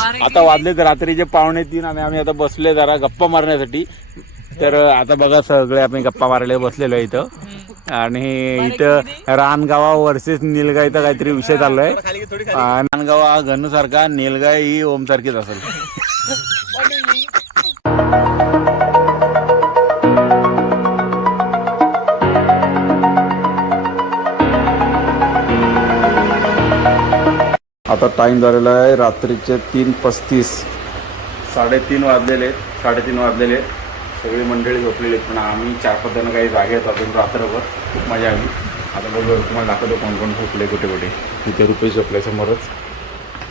आता वाजले तर रात्रीचे 2:45 आणि आम्ही आता बसले जरा गप्पा मारण्यासाठी. तर आता बघा सगळे आम्ही गप्पा मारायला बसलेलो आहे इथं. आणि इथं रानगावा वर्सेस निलगाई इथं काहीतरी विषय चाललाय. रानगावा गणू सारखा, निलगाई ही ओम सारखीच असेल. आता टाइम झालेला आहे रात्रीचे 3:35. 3:30 वाजलेले. 3:30 वाजलेले. सगळी मंडळी झोपलेली आहेत, पण आम्ही 4-5 जण काही जागेत अजून रात्रभर. खूप मजा आली. आता बघू तुम्हाला दाखवतो कोण कोण झोपले कुठे कुठे. तिथे रुपेश झोपले समोरच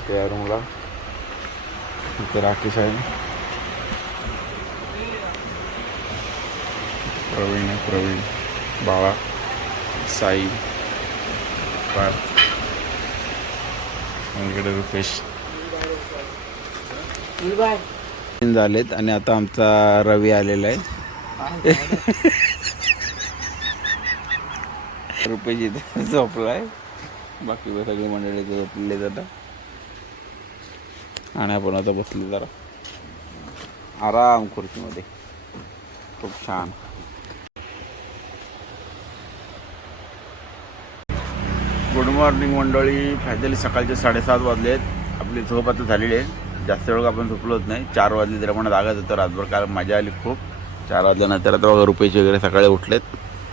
त्या रूमला. इथे राकेश आहे, प्रवीण, बाळा, साई, इकडे रुपेश झालेत. आणि आता आमचा रवी आलेला आहे. रुपेश इथे झोपलाय. बाकी सगळी मंडळी झोपलेले आता. आणि आपण आता बसले जरा आराम खुर्चीमध्ये. खूप छान. गुड मॉर्निंग मंडळी. फायनली सकाळचे 7:30 वाजले आहेत. आपली झोप आता झालेली आहे. जास्त वेळ आपण झोपलोच नाही. 4 वाजले तरी आपण जागाच होतं रातभर. काल मजा आली खूप. 4 वाजल्यानंतर आता बघा रुपेश वगैरे सकाळी उठलेत.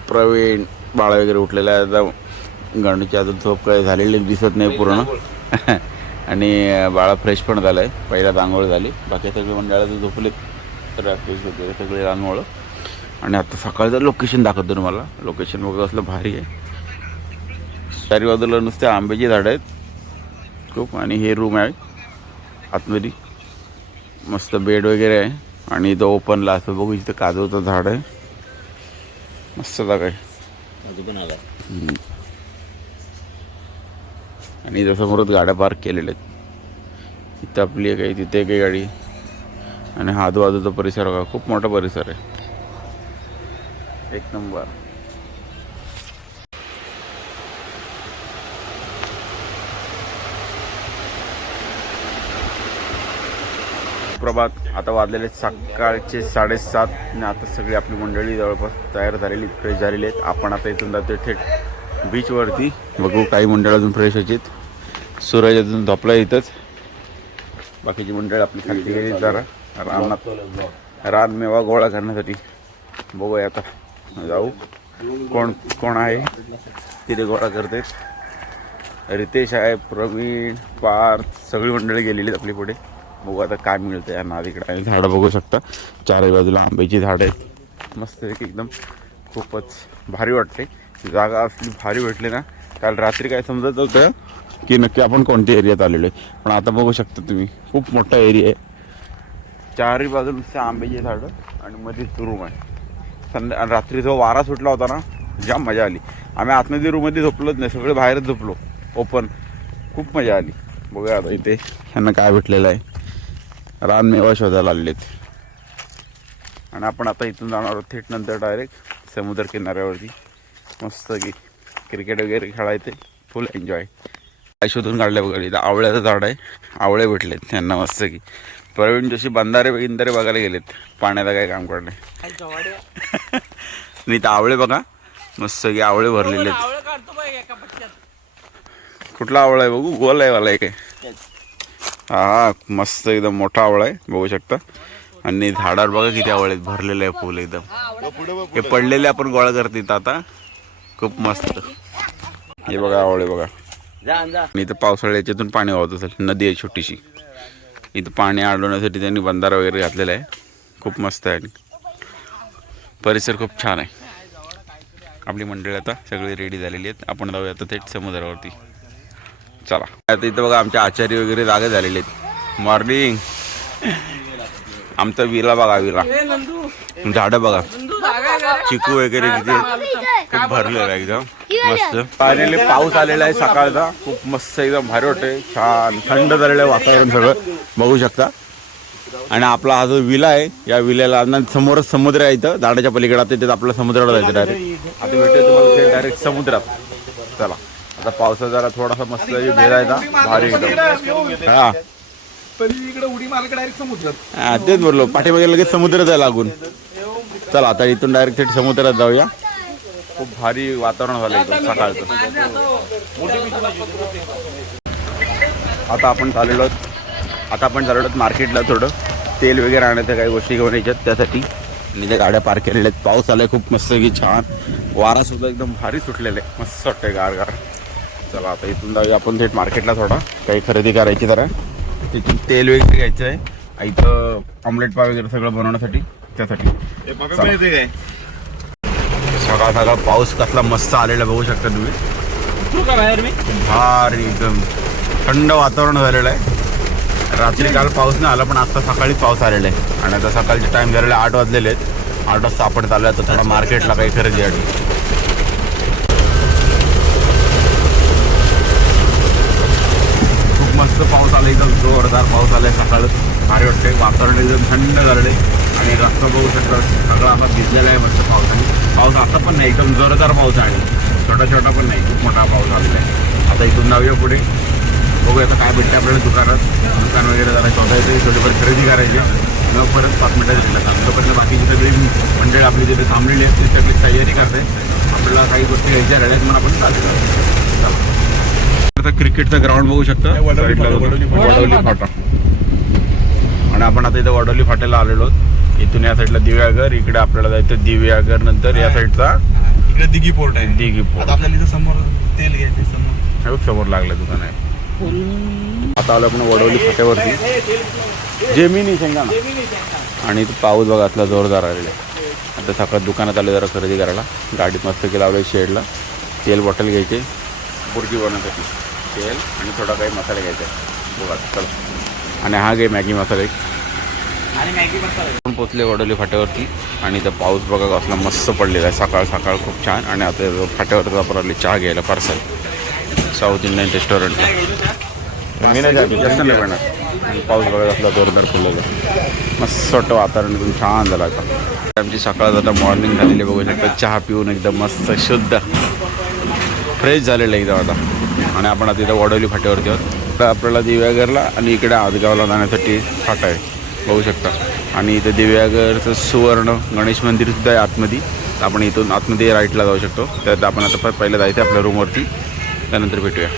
प्रवीण बाळा वगैरे उठलेला आहे. आता गणूची अजून झोप काही झालेली दिसत नाही पूर्ण. आणि बाळा फ्रेश पण झाला आहे. पहिल्याच आंघोळ झाली. बाकी सगळे मंडळाचं झोपलेत. राकेश वगैरे सगळे आंघोळ. आणि आता सकाळचं लोकेशन दाखवतो तुम्हाला. लोकेशन वगैरे असलं भारी आहे. 4 बाजूला नुसते आंब्याची झाडं आहेत खूप. आणि हे रूम आहे आतमध्ये. मस्त बेड वगैरे आहे. आणि इथं ओपनला असं बघू इथं काजूचं झाड आहे. मस्त जागा आहे. आणि इथं समोरच गाड्या पार्क केलेल्या आहेत. इथं आपली एक आहे, तिथे एक गाडी. आणि हा आजूबाजूचा परिसर बघा. खूप मोठा परिसर आहे. एक नंबर. प्रभात. आता वाजलेले सकाळचे 7:30. आणि आता सगळी आपली मंडळी जवळपास तयार झालेली, फ्रेश झालेली आहेत. आपण आता इथून जातो थेट बीचवरती. बघू काही मंडळ अजून फ्रेश व्हायची. सूरज अजून झोपला इथंच. बाकीची मंडळ आपली खाली गेली जरा रानात रानमेवा गोळा करण्यासाठी. बघूया आता जाऊ कोण कोण आहे तिथे गोळा करते. रितेश आहे, प्रवीण, पार्थ सगळी मंडळी गेलेली आहेत आपली पुढे. बघू आता काय मिळतं या नादीकडे. आणि झाडं बघू शकता 4 बाजूला आंब्याची झाडं आहेत. मस्त एकदम. खूपच भारी वाटते. जागा असली भारी भेटली ना. काल रात्री काय समजत होतं की नक्की आपण कोणत्या एरियात आलेलो आहे. पण आता बघू शकता तुम्ही खूप मोठा एरिया आहे. 4 बाजूला नुसते आंब्याची झाडं आणि मध्येच रूम आहे. रात्री जो वारा सुटला होता ना जाम मजा आली. आम्ही आतमध्ये रूममध्ये झोपलोच नाही. सगळे बाहेरच झोपलो ओपन. खूप मजा आली. बघूया आता इथे ह्यांना काय भेटलेलं आहे. रानमेवा शोधायला आलेत. आणि आपण आता इथून जाणार आहोत थेट नंतर डायरेक्ट समुद्र किनाऱ्यावरती. मस्त की क्रिकेट वगैरे खेळायचे. फुल एन्जॉय. काय शोधून काढलं बघा. इथं आवळ्याचं झाड आहे. आवळे भेटलेत त्यांना मस्त की. प्रवीण जोशी बंधारे बघायला गेलेत. पाण्याचं काय काम करणे. मी तर आवळे बघा मस्त की आवळे भरलेले आहेत. कुठला आवळा आहे बघू. गोल आहे वाला एक आहे. हा मस्त एकदम मोठा आवळा आहे बघू शकता. आणि झाडावर बघा किती आवळे आहेत. भरलेले आहे फुल एकदम. हे पडलेले आपण गोळा करतो आता. खूप मस्त. हे बघा आवळे बघा. इथं पावसाळ्या याच्यातून पाणी वाहत असेल. नदी आहे छोटीशी. इथं पाणी अडवण्यासाठी त्यांनी बंधारा वगैरे घातलेला आहे. खूप मस्त आहे. आणि परिसर खूप छान आहे. आपली मंडळी आता सगळी रेडी झालेली आहेत. आपण जाऊया आता थेट समुद्रावरती. चला. आता इथं बघा आमचे आचार्य वगैरे जागे झालेले आहेत. मॉर्निंग. आमचा विला बघा. विला झाडं बघा. चिकू वगैरे किती खूप भरलेलं आहे एकदम मस्त. फायनली पाऊस आलेला आहे सकाळचा. खूप मस्त एकदम भारी वाटतंय. छान थंड झालेलं आहे वातावरण सगळं बघू शकता. आणि आपला हा जो विला आहे या विल्याला समोरच समुद्र आहे. इथं झाडाच्या पलीकडे तिथे आपल्या समुद्राला जायचं डायरेक्ट. आता भेटूया तुम्हाला डायरेक्ट समुद्रात. चला. आता पावसा जरा थोडासा मस्त भेदायचा भारी एकदम. हा तरी इकडे उडी मारलं डायरेक्ट समुद्रात. हा तेच बोललो, पाठीमागे लगेच समुद्रात आहे लागून. चला आता इथून डायरेक्ट थेट समुद्रात जाऊया. खूप भारी वातावरण झालं एकदम सकाळचं. आता आपण चाललो मार्केटला, थोडं तेल वगैरे आणायचं, काही गोष्टी घेऊन यायच्यात त्यासाठी. आणि त्या गाड्या पार्क केलेल्या आहेत. पाऊस आलाय खूप मस्त की छान, वारा सुद्धा एकदम भारी सुटलेला आहे, मस्त वाटतंय गार. चला आता इथून जाऊया आपण थेट मार्केटला, थोडा काही खरेदी करायची जरा. तिथून तेल वगैरे घ्यायचं आहे, इथं ऑमलेट पाव वगैरे सगळं बनवण्यासाठी, त्यासाठी. सकाळ पाऊस कसला मस्त आलेला बघू शकता तुम्ही. भारी एकदम थंड वातावरण झालेलं आहे. रात्री काल पाऊस नाही आला, पण आता सकाळी पाऊस आलेला आहे. आणि आता सकाळचे टाइम झालेले 8 वाजलेले आहेत. 8 वाजता आपण चालू आहे तर थोडा मार्केटला काही खरेदी आहे. खूप मस्त पाऊस आला, एकदम जोरदार पाऊस आलाय सकाळ. भारी वाटतंय, वातावरण एकदम थंड झालेलं आहे. आणि रस्ता बघू शकता सगळा असा भिजलेला आहे मस्त पावसाने. पाऊस असा पण नाही, एकदम जोरदार पाऊस आहे, छोटा पण नाही, खूप मोठा पाऊस आलेला आहे. आता इथून जाऊया पुढे, बघूया आता काय भेटते आपल्याला दुकानात. दुकान वगैरे जरा शोधायचं, थोडीफार खरेदी करायची. मग परत 5 मिनिटात भेटला. तोपर्यंत बाकीची सगळी मंडळी आपली जिथे थांबलेली आहेत ती सगळी तयारी करते. आपल्याला काही गोष्टी घ्यायच्या राहिल्यात म्हणून आपण चालू. आता क्रिकेटचं ग्राउंड बघू शकता, वडवली फाटा. आणि आपण आता इथं वडवली फाट्याला आलेलो आहोत. इथून या साईडला दिव्यागर, इकडे आपल्याला जायचं दिव्यागर, नंतर या साईडचा इकडे दिघी पोर्ट आहे. दिघी पोर्ट. आपल्याला इथं समोर तेल घ्यायचं, समोर लागलं दुकान आहे. आता आलो आपण वडवली फाट्यावरती, जेमिनी शेंगाणा. आणि पाऊस बघा असला जोरदार आलेला आहे. आता सकाळ दुकानात आले जरा खरेदी करायला. गाडीत मस्त की लावलं शेडला. तेल बॉटल घ्यायचे बुर्जी बनवण्यासाठी, तेल आणि थोडा काही मसाला घ्यायचा बघा. चला, आणि हा घे मॅगी मसाला एक. आणि मॅगी मसाला आपण पोचले वडवली फाट्यावरती. आणि इथं पाऊस बघा कसला मस्त पडलेला आहे सकाळ खूप छान. आणि आता फाट्यावरती आपण आले चहा घ्यायला पार्सल, साऊथ इंडियन रेस्टॉरंटला. मी नाही जास्त नाही पडणार. आणि पाऊस बघा असला जोरदार पडलेला, मस्त वाटतं वातावरण एकदम छान झालं. आता आमची सकाळ आता मॉर्निंग झालेली बघू शकता. चहा पिऊन एकदम मस्त शुद्ध फ्रेश झालेलं एकदम आता. आणि आपण आता इथं वडवली फाट्यावरती आहोत. तर आपल्याला दिव्यागरला आणि इकडे आदगावला जाण्यासाठी फाटा आहे बघू शकता. आणि इथं दिव्यागरचं सुवर्ण गणेश मंदिर सुद्धा आहे आतमध्ये. तर आपण इथून आतमध्ये राईटला जाऊ शकतो. त्यात आपण आता पहिलं जायचं आपल्या रूमवरती, त्यानंतर भेटूया.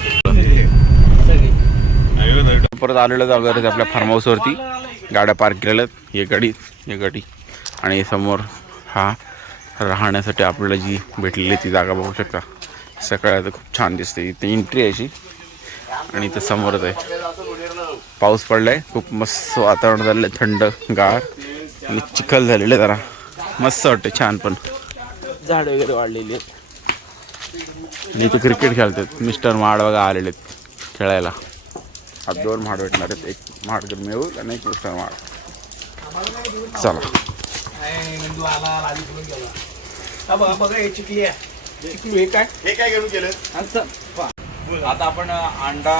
परत आलेलं जागा आपल्या फार्म हाऊसवरती. गाड्या पार्क केलेल्या आहेत, ही गाडी आणि समोर हा राहण्यासाठी आपल्याला जी भेटलेली ती जागा बघू शकता. सकाळी आता खूप छान दिसते. इथे एंट्री आहे अशी, आणि इथं समोरच आहे. पाऊस पडलाय, खूप मस्त वातावरण झालेलं आहे, थंड गार आणि चिखल झालेलं आहे. जरा मस्त वाटतं, छान. पण झाडं वगैरे वाढलेली आहेत. आणि इथं क्रिकेट खेळतात. मिस्टर माड बघा आलेले आहेत खेळायला. हा 2 माड भेटणार आहेत, एक माड मेहूल आणि एक मिस्टर माड. चला काय घेऊन केलं. आता आपण अंडा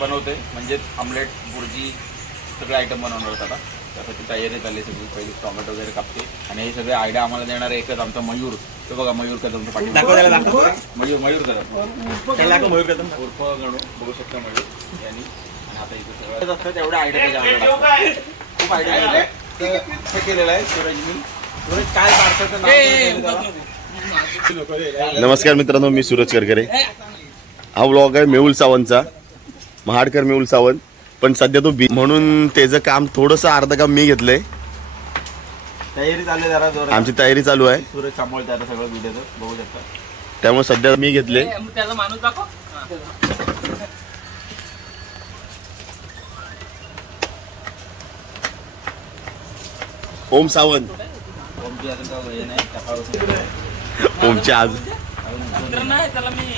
बनवतोय, म्हणजे आमलेट, बुर्जी, सगळे आयटम बनवणार आहोत. आता त्यासाठी तयारी झाली सगळी. पहिली टोमॅटो वगैरे कापते. आणि हे सगळे आयडिया आम्हाला देणार एकच आमचा मयूर. तो बघा मयूर कदम पाठी, मयूर कदम उर्फ गणू बघू शकता मयूर यांनी. आणि आता इथे सगळं असतं तेवढ्या आयडिया खूप आयडिया केलेला आहे सूरजनी. सूरज काय पार्सलचं. नमस्कार मित्रांनो, मी सूरज करकरे. हा व्लॉग आहे मेहुल सावंतचा, महाडकर मेहुल सावंत. पण सध्या तो म्हणून त्याचं काम थोडंसं अर्ध काम मी घेतलंय. तयारी चालू आहे जरा जोरात. आमची तयारी चालू आहे. सूरज सांभाळते आता सगळं व्हिडिओचं बघू शकता. त्यामुळे सध्या मी घेतले. त्याचा माणूस दाखव. ओम सावंत. ओमची अजून काय हे नाही, सकाळपासून ओमचे आज नाही त्याला मी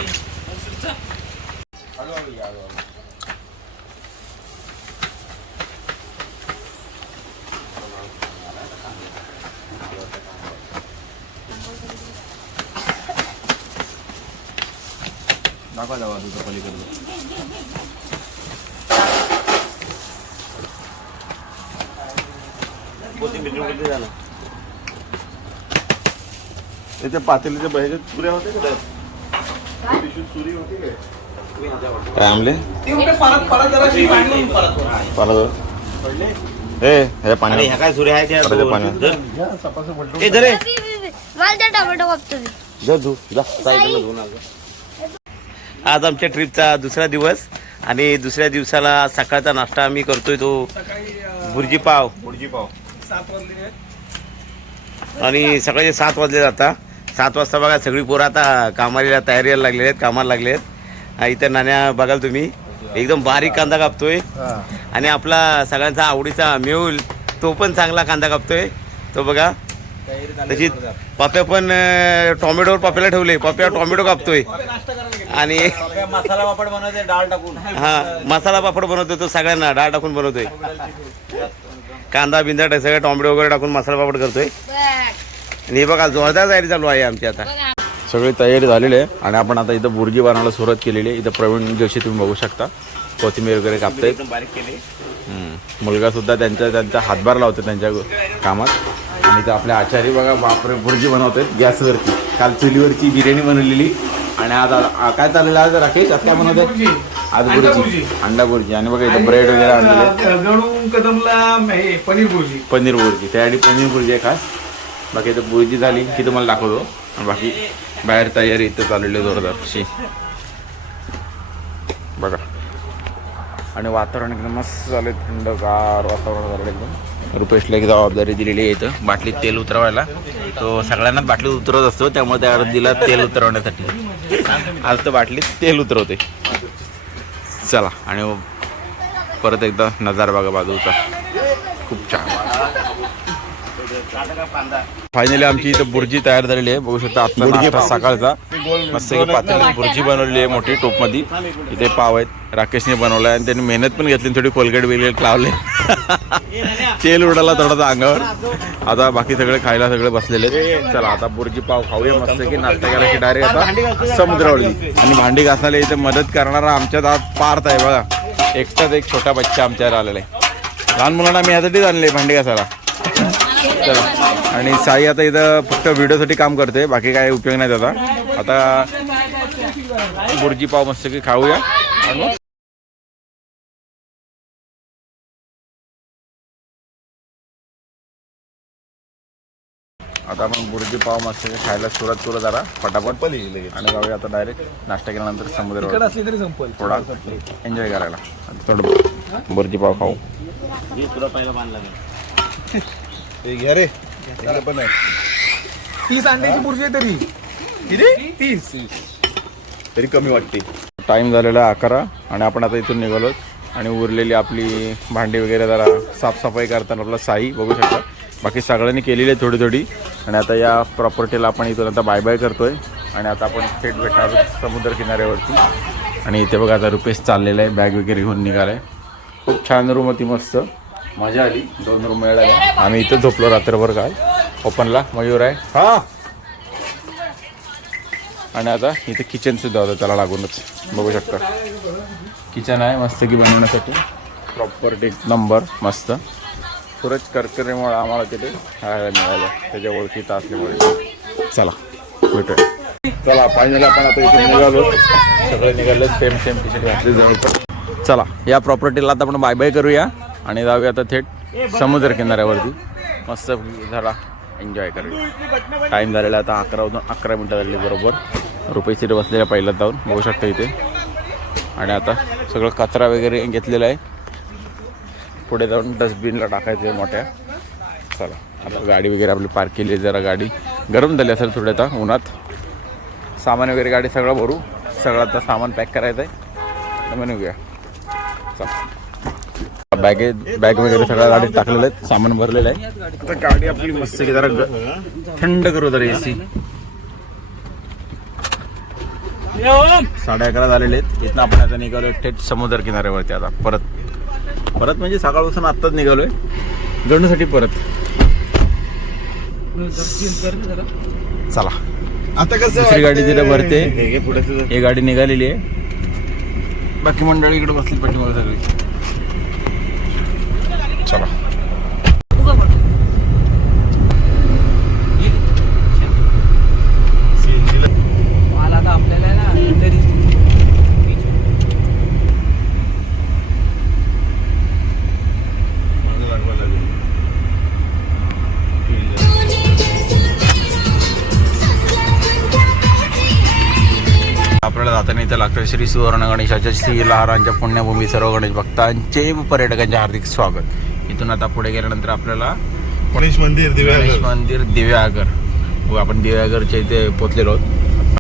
दाखवा जावा तुझं पलीकडलं. त्याच्या पातेलीच्या बाहेरच्या चुऱ्या होते का त्यात? सुरी होती काय? काय आमले परत पाला हे पाणी ह्या काय सूर्य आहे त्या परत दोन. पाण्यात. जर- ए, जर हे. मला त्या टोमॅटो कापतो मी. जा तू जा सायकलला धुवून आण. आज आमच्या ट्रिपचा दुसरा दिवस आणि दुसऱ्या दिवसाला सकाळचा नाश्ता आम्ही करतोय तो भुर्जी पाव आणि सकाळचे 7 वाजले आता 7 वाजता बघा सगळी पोरं आता कामाला तयारीला लागले आहेत कामाला लागले आहेत. इथं नाण्या बघाल तुम्ही एकदम बारीक कांदा कापतोय आणि आपला सगळ्यांचा आवडीचा मेहुल तो पण चांगला कांदा कापतोय तो बघा. तशी पप्या पण टोमॅटोवर पप्याला ठेवले पप्या टोमॅटो कापतोय आणि मसाला पापड बनवते डाळ टाकून. हा मसाला पापड बनवतोय तो सगळ्यांना डाळ टाकून बनवतोय कांदा बिंदा सगळं टोमॅटो वगैरे टाकून मसाला पापड करतोय. आणि हे बघा जोरदार तयारी चालू आहे आमची आता. सगळी तयारी झालेली आहे आणि आपण आता इथं बुर्जी बनवायला सुरुवात केलेली आहे. इथं प्रवीण जोशी तुम्ही बघू शकता कोथिंबीर वगैरे कापतायत. एकदम बारीक केले. मुलगा सुद्धा त्यांचा हातभार लावतो त्यांच्या कामात. आणि इथं आपले आचारी बघा बापरे बुर्जी बनवतात गॅसवरती. काल चुलीवरची बिर्याणी बनवलेली आणि आज काय चाललेलं आज राकेश आज काय बनवतात आज बुर्जी अंडा बुर्जी आणि बघा इथं ब्रेड वगैरे आणलेले कदमला पनीर भुर्जी. पनीर बुर्जी त्यासाठी पनीर बुर्जी आहे खास. बाकी इथं बुर्जी झाली की तुम्हाला दाखवतो. आणि बाकी बाहेर तयारी इथं चाललेली जोरदारशी बघा. आणि वातावरण एकदम मस्त झालं थंडगार वातावरण झालं एकदम. रुपेशला एक जबाबदारी दिलेली आहे इथं बाटलीत तेल उतरवायला. तो सगळ्यांनाच बाटलीत उतरवत असतो त्यामुळे त्या दिला तेल उतरवण्यासाठी. आज तर बाटलीत तेल उतरवते. चला आणि परत एकदा नजारा बघा बाजूचा खूप छान. फायनली आमची इथं बुर्जी तयार झालेली आहे बघू शकता. आजचा नाश्ता सकाळचा मस्त पातळी बुर्जी बनवलेली आहे मोठी टोपमध्ये. इथे पाव आहेत राकेशने बनवलाय आणि त्यांनी मेहनत पण घेतली थोडी कोलगेट बिलगेट लावले. तेल उडाला थोडासा अंगावर. आता बाकी सगळे खायला सगळे बसलेले आहेत. चला आता बुर्जी पाव खाऊया मस्त की नाश्ता केला की डायरेक्ट आता समुद्रावरती. आणि भांडी घासायला इथे मदत करणारा आमच्यात आज पार्थ आहे बघा. एकटाच एक छोटा बच्चा आमच्यावर आलेला आहे. लहान मुलांना मी यासाठीच आणले भांडी घासायला. चला आणि साई आता इथं फक्त व्हिडिओसाठी काम करते बाकी काय उपयोग नाही त्याचा. आता बुर्जी पाव मस्त की खाऊया. आता आपण बुर्जी पाव मस्त की खायला सुरुवात करू जरा पटापट आणि जाऊया आता डायरेक्ट नाश्ता केल्यानंतर समुद्रावर असली तरी संपल. थोडा एन्जॉय करायला. थोडं बुर्जी पाव खाऊ. तुला पहिला मान लागेल. घ्या रे पण आहे 30 अंड्याची भुर्जी आहे तरी 30 तरी कमी वाटते. टाईम झालेला आहे 11 आणि आपण आता इथून निघालो. आणि उरलेली आपली भांडी वगैरे जरा साफसफाई करताना आपला साई बघू शकता. बाकी सगळ्यांनी केलेली आहे थोडी थोडी. आणि आता या प्रॉपर्टीला आपण इथून आता बाय बाय करतोय. आणि आता आपण थेट भेटणार समुद्र किनाऱ्यावरती. आणि इथे बघा आता रुपेश चाललेला आहे बॅग वगैरे घेऊन निघाला आहे. खूप छान रूम होती मस्त मजा आली. 2 रूम मिळाल्या. आम्ही इथं झोपलो रात्रभर काल ओपनला. मयूर आहे हा. आणि आता इथे किचन सुद्धा होतं त्याला लागूनच बघू शकता. किचन आहे मस्त की बनवण्यासाठी प्रॉपर्टी एक नंबर मस्त. सूरज करकरेमुळे आम्हाला तिथे राहायला मिळालं त्याच्या ओळखीत असल्यामुळे. चला भेटूया. चला फायनली आपण आता इथे निघालो. सगळे निघाले सेम टी शर्ट घातले जवळपास. चला या प्रॉपर्टीला आता आपण बाय बाय करूया आणि जाऊया आता थेट समुद्र किनाऱ्यावरती मस्त झाला एन्जॉय करूया. टाईम झालेला आता 11 मिनटं झालेली बरोबर. रुपये सीट बसलेल्या पहिल्यात जाऊन बघू शकता इथे. आणि आता सगळं कचरा वगैरे घेतलेला आहे. पुढे जाऊन डस्टबिनला टाकायचं आहे मोठ्या. चला आता गाडी वगैरे आपली पार्क केली आहे. जरा गाडी गरम झाली असेल थोडं आता उन्हात. सामान वगैरे गाडी सगळं भरू. सगळं आता सामान पॅक करायचं आहे म्हणून घेऊया. चला बॅग वगैरे सगळ्या गाडीत टाकलेलं आहे. सामान भरलेलं आहे. आता गाडी आपली मस्त की जरा थंड करू जरा AC. 11:30 झालेले आहेत. इथनं आपण आता निघालोय थेट समुद्र किनाऱ्यावरती. आता परत म्हणजे सकाळपासून आत्ताच निघालोय गडण्यासाठी परत. चला आता कसं दुसरी गाडी तिथे भरते. ही गाडी निघालेली आहे. बाकी मंडळी इकडे बसली पाठीमागे सगळी. चला जाताना इथं लागतं श्री सुवर्ण गणेशाच्या श्री लहारांच्या पुण्यभूमी सर्व गणेश भक्तांचे व पर्यटकांचे हार्दिक स्वागत. इथून आता पुढे गेल्यानंतर आपल्याला गणेश मंदिर गणेश मंदिर दिव्यागर व आपण दिव्यागरच्या इथे पोचलेलो आहोत.